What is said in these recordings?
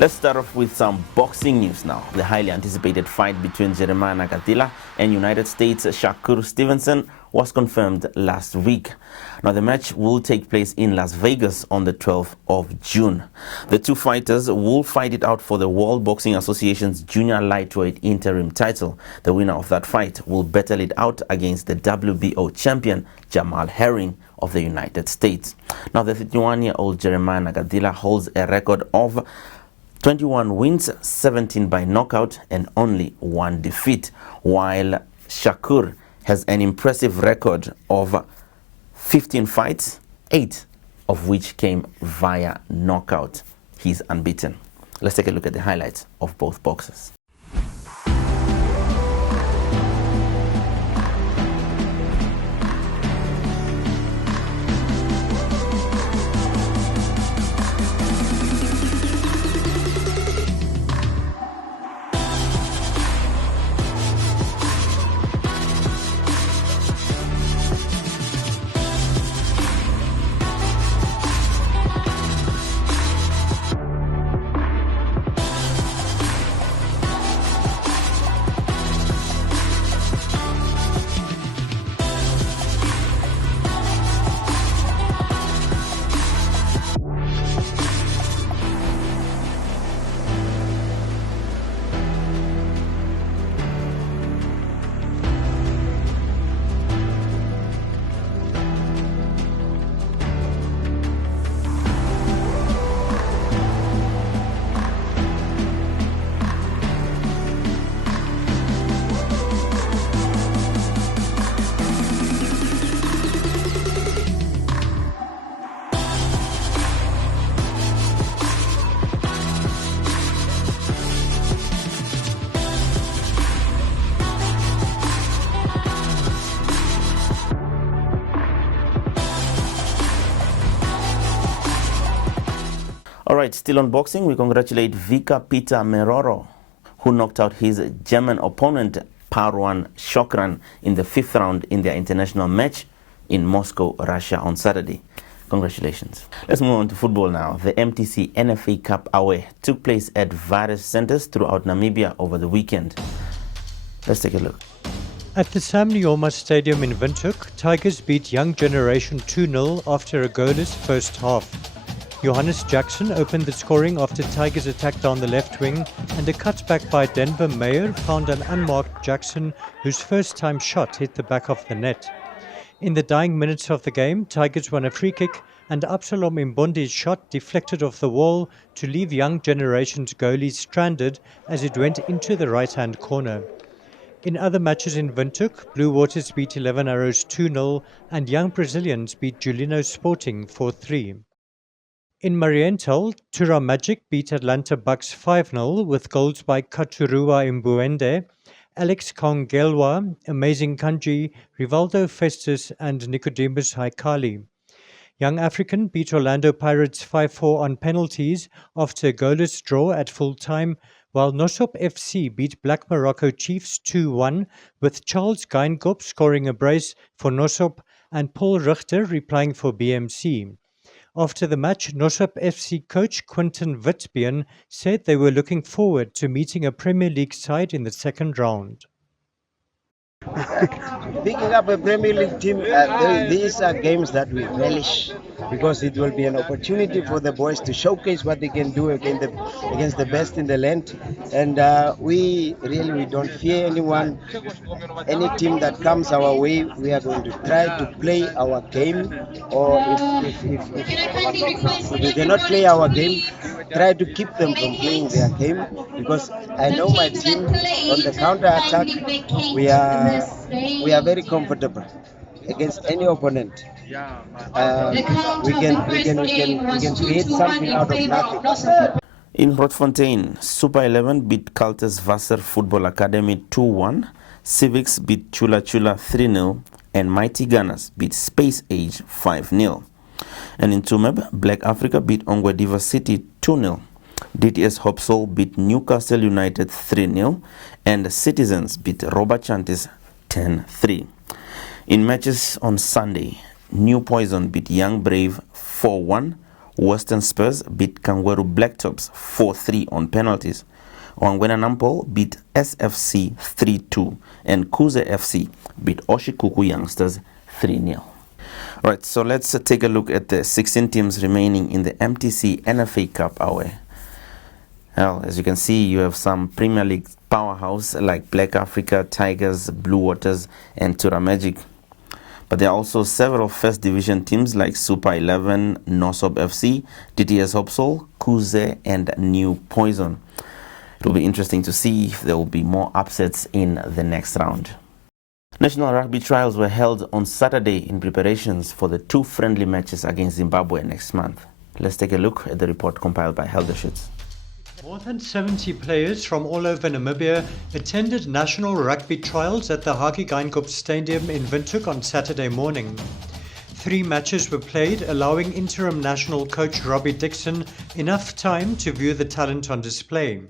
Let's start off with some boxing news now. The highly anticipated fight between Jeremiah Nagatila and United States' Shakur Stevenson was confirmed last week. Now, the match will take place in Las Vegas on the 12th of June. The two fighters will fight it out for the World Boxing Association's junior lightweight interim title. The winner of that fight will battle it out against the WBO champion Jamal Herring of the United States. Now, the 51-year-old Jeremiah Nagatila holds a record of 21 wins, 17 by knockout, and only one defeat, while Shakur has an impressive record of 15 fights, 8 of which came via knockout. He's unbeaten. Let's take a look at the highlights of both boxers. All right, still on boxing, we congratulate Vika Peter Meroro, who knocked out his German opponent Parwan Shokran in the 5th round in their international match in Moscow, Russia on Saturday. Congratulations. Let's move on to football now. The MTC NFA Cup away took place at various centers throughout Namibia over the weekend. Let's take a look. At the Sam Nujoma Stadium in Windhoek, Tigers beat Young Generation 2-0 after a goalless first half. Johannes Jackson opened the scoring after Tigers attacked down the left wing, and a cutback by Denver Meyer found an unmarked Jackson, whose first-time shot hit the back of the net. In the dying minutes of the game, Tigers won a free kick, and Absalom Imbondi's shot deflected off the wall to leave Young Generation's goalie stranded as it went into the right-hand corner. In other matches in Windhoek, Blue Waters beat 11 Arrows 2-0, and Young Brazilians beat Julino Sporting 4-3. In Marienthal, Tura Magic beat Atlanta Bucks 5-0 with goals by Katurua Mbuende, Alex Kongelwa, Amazing Kanji, Rivaldo Festus and Nicodemus Haikali. Young African beat Orlando Pirates 5-4 on penalties after a goalless draw at full time, while Nosop FC beat Black Morocco Chiefs 2-1 with Charles Geinkop scoring a brace for Nosop and Paul Richter replying for BMC. After the match, Nosop FC coach Quinton Witbeen said they were looking forward to meeting a Premier League side in the second round. Picking up a Premier League team, these are games that we relish because it will be an opportunity for the boys to showcase what they can do against the best in the land. And we don't fear anyone. Any team that comes our way, we are going to try to play our game. Or if they cannot play our game, try to keep them from playing their game. Because I know my team on the counter attack, we are very comfortable against any opponent. We can create something out of nothing. In Grootfontein, Super 11 beat Caltes Wasser Football Academy 2-1, Civics beat Chula Chula 3-0, and Mighty Gunners beat Space Age 5-0. And in Tumeb, Black Africa beat Ongwediva City 2-0. DTS Hopsol beat Newcastle United 3-0, and Citizens beat Robert Chantis 10-3. In matches on Sunday, New Poison beat Young Brave 4-1, Western Spurs beat Kangaroo Blacktops 4-3 on penalties. Ongwena Nampol beat SFC 3-2 and Kuze FC beat Oshikuku Youngsters 3-0. Right, so let's take a look at the 16 teams remaining in the MTC NFA Cup away. Well, as you can see, you have some Premier League powerhouse like Black Africa, Tigers, Blue Waters and Tura Magic. But there are also several first division teams like Super 11, Nosop FC, DTS Hopsol, Kuze and New Poison. It will be interesting to see if there will be more upsets in the next round. National rugby trials were held on Saturday in preparations for the 2 friendly matches against Zimbabwe next month. Let's take a look at the report compiled by Helderschütz. More than 70 players from all over Namibia attended national rugby trials at the Haki Geingob Stadium in Windhoek on Saturday morning. 3 matches were played, allowing interim national coach Robbie Dixon enough time to view the talent on display.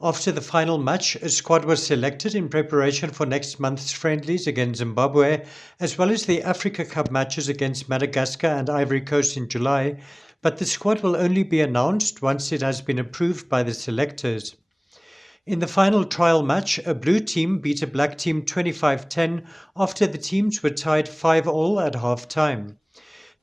After the final match, a squad was selected in preparation for next month's friendlies against Zimbabwe, as well as the Africa Cup matches against Madagascar and Ivory Coast in July, but the squad will only be announced once it has been approved by the selectors. In the final trial match, a blue team beat a black team 25-10 after the teams were tied 5-all at half-time.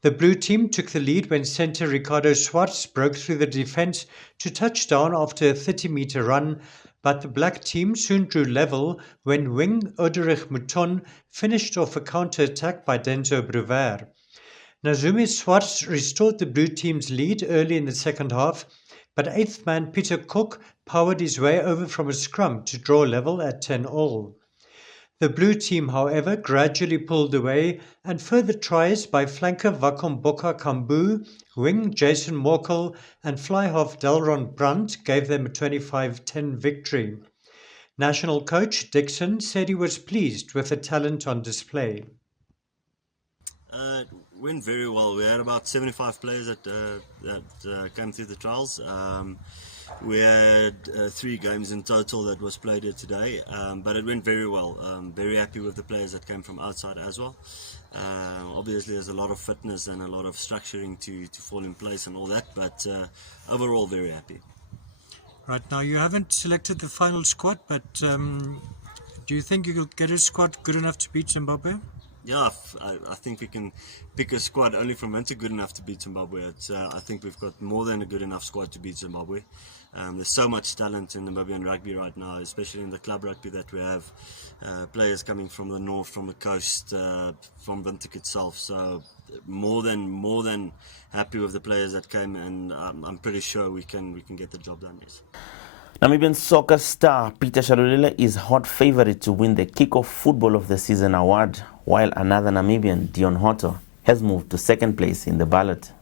The blue team took the lead when centre Ricardo Swartz broke through the defence to touchdown after a 30-metre run, but the black team soon drew level when wing Oderich Mouton finished off a counter-attack by Denzo Bruver. Nazumi Swartz restored the blue team's lead early in the second half, but 8th man Peter Cook powered his way over from a scrum to draw level at 10-all. The blue team, however, gradually pulled away, and further tries by flanker Vakomboka Kambu, wing Jason Morkel and fly half Delron Brandt gave them a 25-10 victory. National coach Dixon said he was pleased with the talent on display. It went very well. We had about 75 players that came through the trials. We had 3 games in total that was played here today, but it went very well. Very happy with the players that came from outside as well. Obviously there's a lot of fitness and a lot of structuring to fall in place and all that, but overall very happy. Right, now you haven't selected the final squad, but do you think you'll get a squad good enough to beat Zimbabwe? Yeah, I think we can pick a squad only from Winter good enough to beat Zimbabwe. I think we've got more than a good enough squad to beat Zimbabwe. There's so much talent in Namibian rugby right now, especially in the club rugby that we have. Players coming from the north, from the coast, from Windhoek itself. So more than happy with the players that came, and I'm pretty sure we can get the job done. Yes. Namibian soccer star Peter Shalulile is hot favourite to win the Kick-Off Football of the Season award, while another Namibian, Dion Hotto, has moved to second place in the ballot.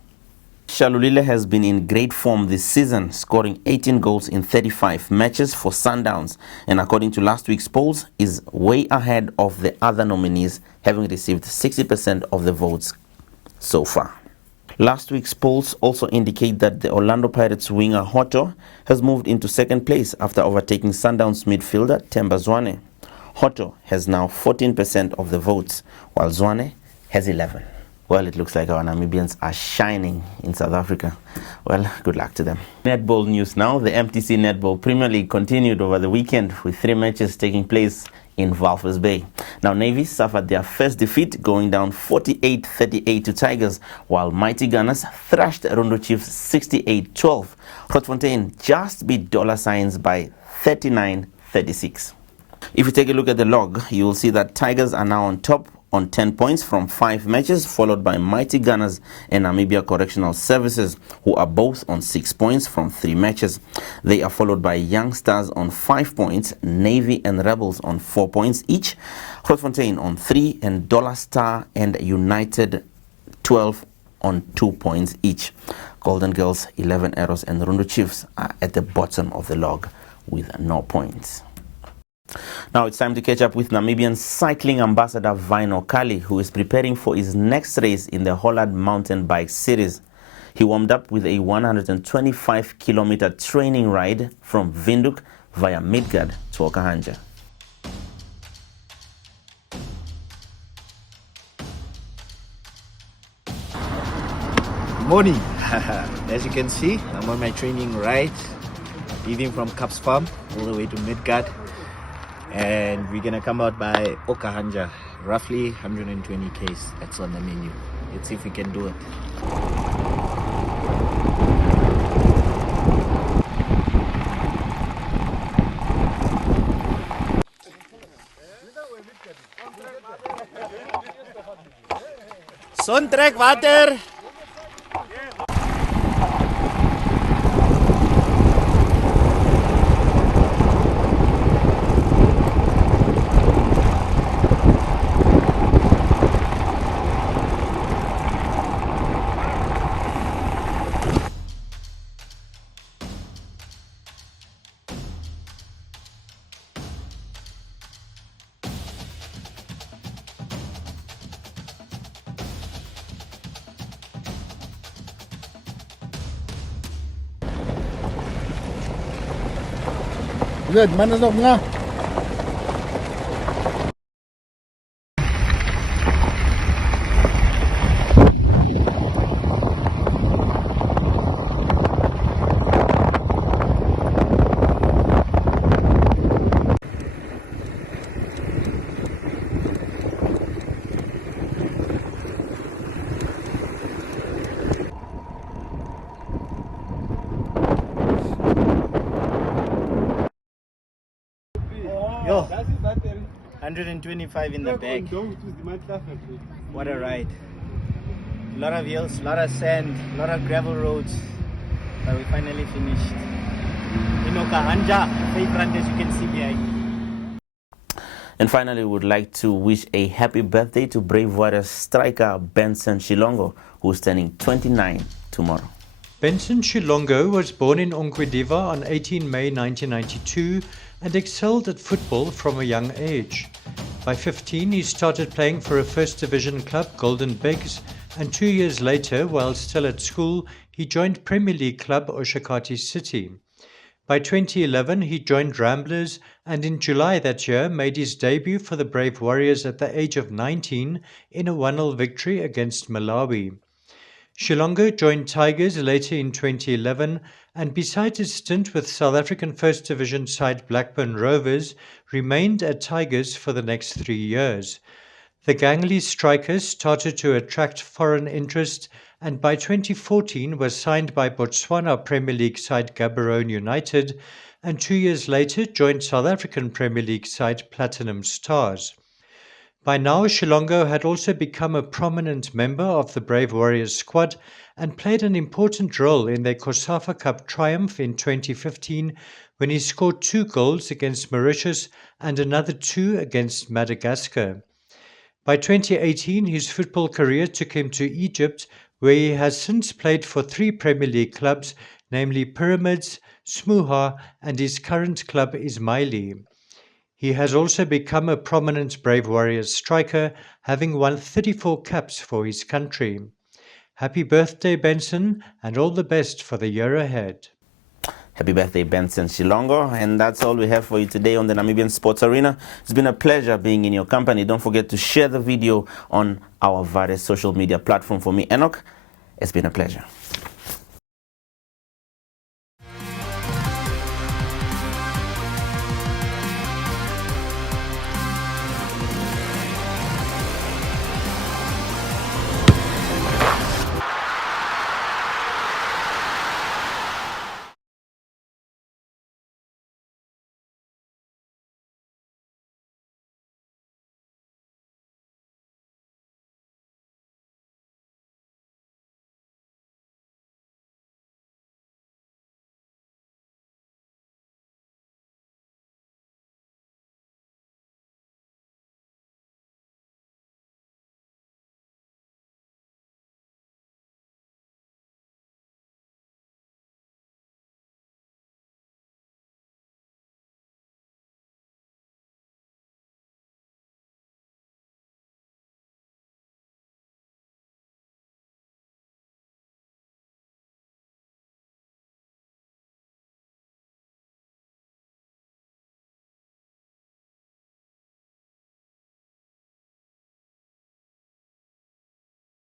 Shalulile has been in great form this season, scoring 18 goals in 35 matches for Sundowns, and according to last week's polls, is way ahead of the other nominees, having received 60% of the votes so far. Last week's polls also indicate that the Orlando Pirates winger Hotto has moved into second place after overtaking Sundowns midfielder Themba Zwane. Hotto has now 14% of the votes, while Zwane has 11. Well, it looks like our Namibians are shining in South Africa. Well, good luck to them. Netball news now. The MTC Netball Premier League continued over the weekend with 3 matches taking place in Walvis Bay. Now, Navy suffered their first defeat, going down 48-38 to Tigers, while Mighty Gunners thrashed Rundu Chiefs 68-12. Grootfontein just beat Dollar Signs by 39-36. If you take a look at the log, you will see that Tigers are now on top on 10 points from 5 matches, followed by Mighty Gunners and Namibia Correctional Services, who are both on 6 points from 3 matches. They are followed by Young Stars on 5 points, Navy and Rebels on 4 points each, Grootfontein on 3, and Dollar Star and United 12 on 2 points each. Golden Girls, 11 Arrows and Rundu Chiefs are at the bottom of the log with no points. Now it's time to catch up with Namibian cycling ambassador Vino Kali, who is preparing for his next race in the Holland Mountain Bike Series. He warmed up with a 125-kilometer training ride from Windhoek via Midgard to Okahanja. Morning. As you can see, I'm on my training right, leaving from Caps Farm all the way to Midgard, and we're gonna come out by Okahanja, roughly 120 k's. That's on the menu. Let's see if we can do it. Sontrek water! Good, mana sok nga. Yo, 125 in the bag. What a ride. A lot of hills, a lot of sand, a lot of gravel roads. But we finally finished. In Okahanja, favorite as you can see behind. And finally, we would like to wish a happy birthday to Brave Warriors striker Benson Shilongo, who's turning 29 tomorrow. Benson Shilongo was born in Onkwidiva on 18 May 1992 and excelled at football from a young age. By 15, he started playing for a first division club, Golden Begs, and 2 years later, while still at school, he joined Premier League club Oshakati City. By 2011, he joined Ramblers and in July that year made his debut for the Brave Warriors at the age of 19 in a 1-0 victory against Malawi. Shilongo joined Tigers later in 2011 and besides his stint with South African First Division side Blackburn Rovers, remained at Tigers for the next 3 years. The gangly striker started to attract foreign interest and by 2014 was signed by Botswana Premier League side Gaborone United and 2 years later joined South African Premier League side Platinum Stars. By now, Shilongo had also become a prominent member of the Brave Warriors squad and played an important role in their COSAFA Cup triumph in 2015 when he scored 2 goals against Mauritius and another 2 against Madagascar. By 2018, his football career took him to Egypt, where he has since played for 3 Premier League clubs, namely Pyramids, Smuha, and his current club Ismaili. He has also become a prominent Brave Warriors striker, having won 34 caps for his country. Happy birthday, Benson, and all the best for the year ahead. Happy birthday, Benson Shilongo. And that's all we have for you today on the Namibian Sports Arena. It's been a pleasure being in your company. Don't forget to share the video on our various social media platforms. For me, Enoch, it's been a pleasure.